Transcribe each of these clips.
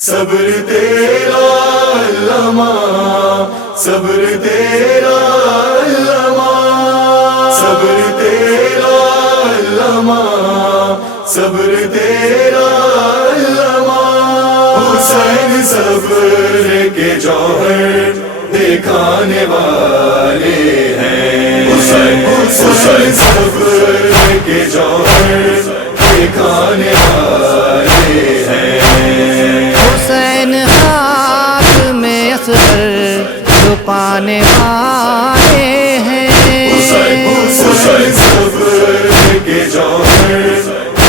صبر تیرا علامہ، صبر تیرا علامہ، صبر تیرا علامہ، صبر تیرا علامہ۔ حسین صبر کے جوہر دکھانے والے ہیں، حسین صبر کے جوہر دکھانے والے ہیں۔ حسین خاک میں اثر چھپانے والے ہیں، حسین صبر کے جوہر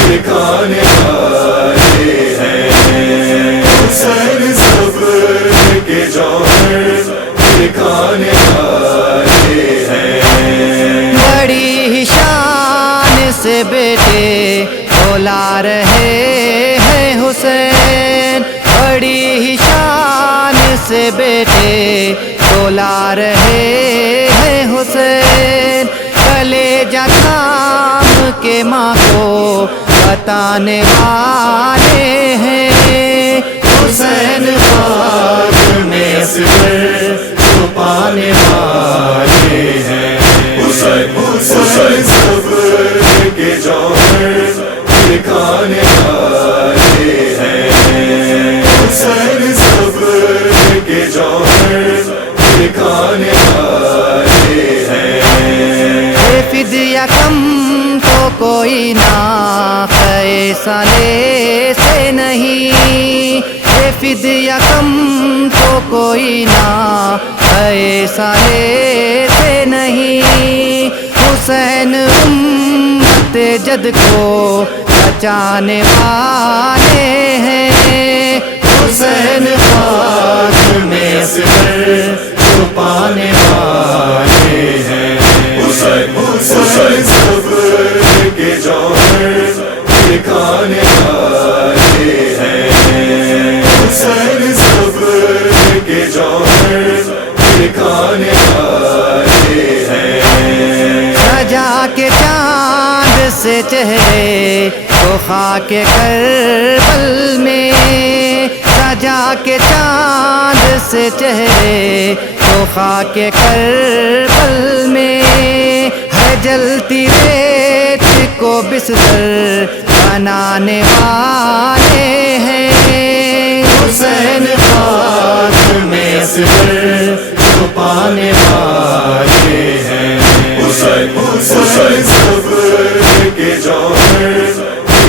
دکھانے والے ہیں، حسین صبر کے جوہر دکھانے والے ہیں۔ بڑی ہی شان سے بیٹے بولا رہے ہیں حسین، بڑی ہی شان سے بیٹے بولا رہے ہیں حسین۔ کلیجہ تھام کے ماں کو بتانے والے ہیں، حسین خاک میں اثر چھپانے والے ہیں۔ حسین صبر کے جوہر دکھانے والے ہیں، حسین صبر کے جوہر دکھانے والے ہیں۔ فدیہ کم تو کوئی نہ سالے سے نہیں، فدیہ کم تو کوئی نہ سالے سے نہیں۔ حسین امت جد کو بچانے والے ہیں، حسین خاک میں اثر چھپانے والے ہیں۔ حسین صبر کے جوہر دکھانے والے ہیں، حسین صبر کے جوہر دکھانے والے ہیں۔ سجا کے چاند سے چہرے تو خاک کربل میں، سجا کے چاند سے چہرے تو خاک کربل میں، ہے جلتی ریت کو بستر بنانے والے ہیں، حسین خاک میں اثر چھپانے والے ہیں۔ حسین صبر کے جوہر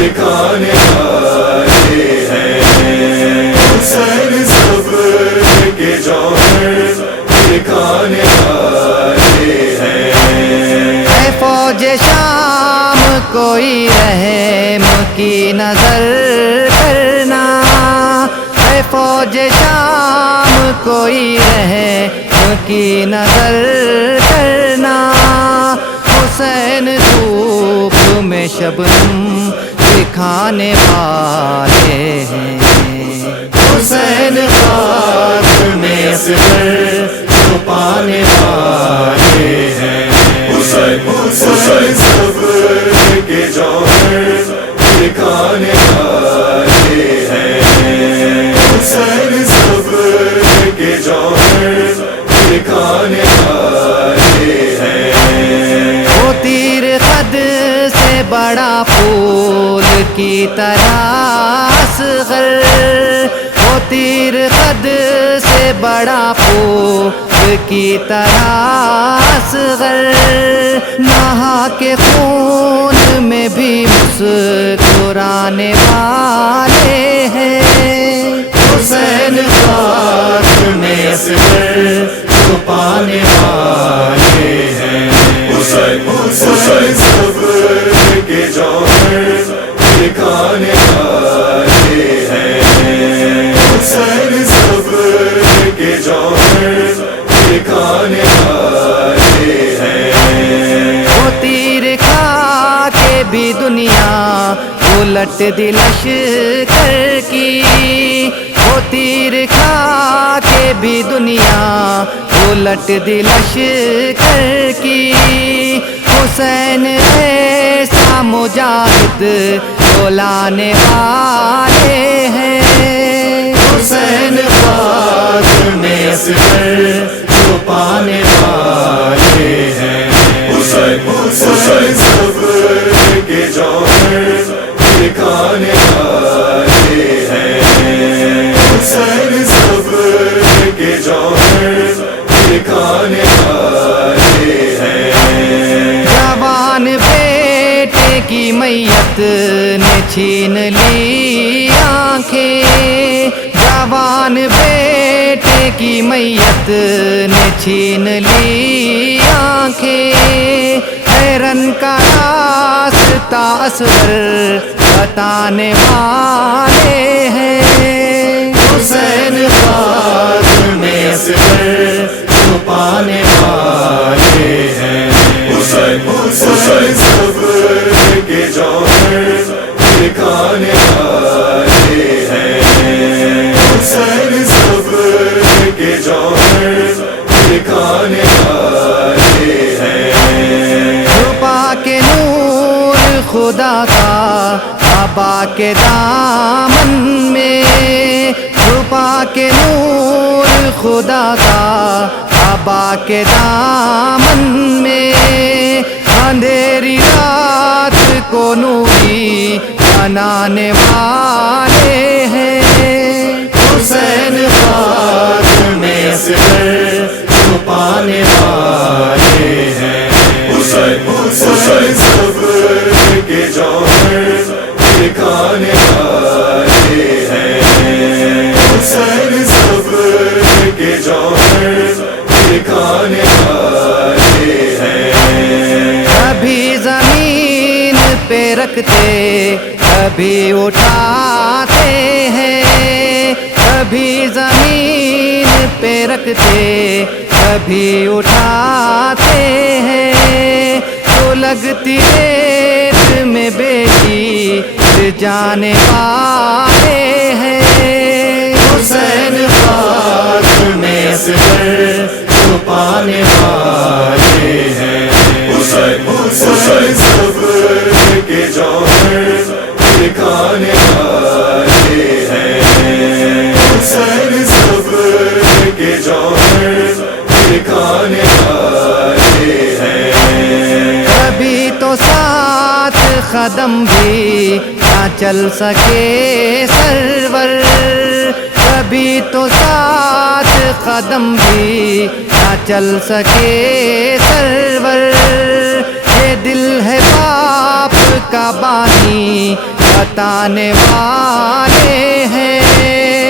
دکھانے والے ہیں، حسین صبر کے جوہر دکھانے والے ہیں۔ اے فوج شام کوئی رحم کی نظر کرنا، اے فوج شام کوئی رحم کی نظر کرنا۔ حسین دھوپ میں شبنم دکھانے والے ہیں، حسین خاک میں اثر چھپانے والے ہیں۔ حسین صبر کے جوہر دکھانے والے ہیں، حسین صبر کے جوہر دکھانے والے ہیں۔ وہ تیر خد سے بڑا پھول کی طرح اصغر، وہ تیر خد سے بڑا پھول کی طرح اصغر، نہا کے خون میں بھی مسکرانے والے ہیں، حسین خاک میں اثر چھپانے والے ہیں۔ حسین صبر کے جوہر دکھانے والے ہیں، حسین صبر کے جوہر دکھانے والے ہیں۔ وہ تیر کھا کے بھی دنیا الٹ دی لشکر کی، وہ تیر کھا کے بھی دنیا الٹ دی لشکر کی۔ حسین ایسا مجاہد بلانے والے ہیں، حسین خاتم اصغر جو پانے والے ہیں حسین صبر کے جوہر دکھانے والے ہیں حسین صبر کے جوہر دکھانے والے ہیں جوان بیٹے کی میت نے چھین لی آنکھیں جوان بیٹے کی میت نے چھین لی آنکھیں حیرن کا راستہ اصغر بتانے والے ہیں حسین خاتم اصغر چھپانے والے ہیں حسین صبر کے جوہر دکھانے والے ہیں حسین صبر کے جوہر دکھانے والے ہیں چھپا کے نور خدا کا آبا کے دامن میں چھپا کے نور خدا کا آبا کے دامن میں اندھیری رات کو نوری بنانے والے ہیں حسین خاتم اصغر چھپانے والے ہیں حسین صبر کے جوہر دکھانے والے ہیں حسین صبر کے جوہر دکھانے والے ہیں کبھی زمین پہ رکھتے کبھی اٹھاتے ہیں کبھی زمین پہ رکھتے کبھی اٹھاتے ہیں تو لگتی ریت میں بیٹی جانے والے ہیں حسین خاتم اصغر چھپانے والے ہیں حسین صبر کے جوہر دکھانے والے ہیں حسین صبر کے جوہر دکھانے والے ہیں کبھی تو ساتھ قدم بھی نہ چل سکے سرور کبھی تو ساتھ قدم بھی نہ چل سکے سرور یہ دل ہے باپ کا بانی بتانے والے ہیں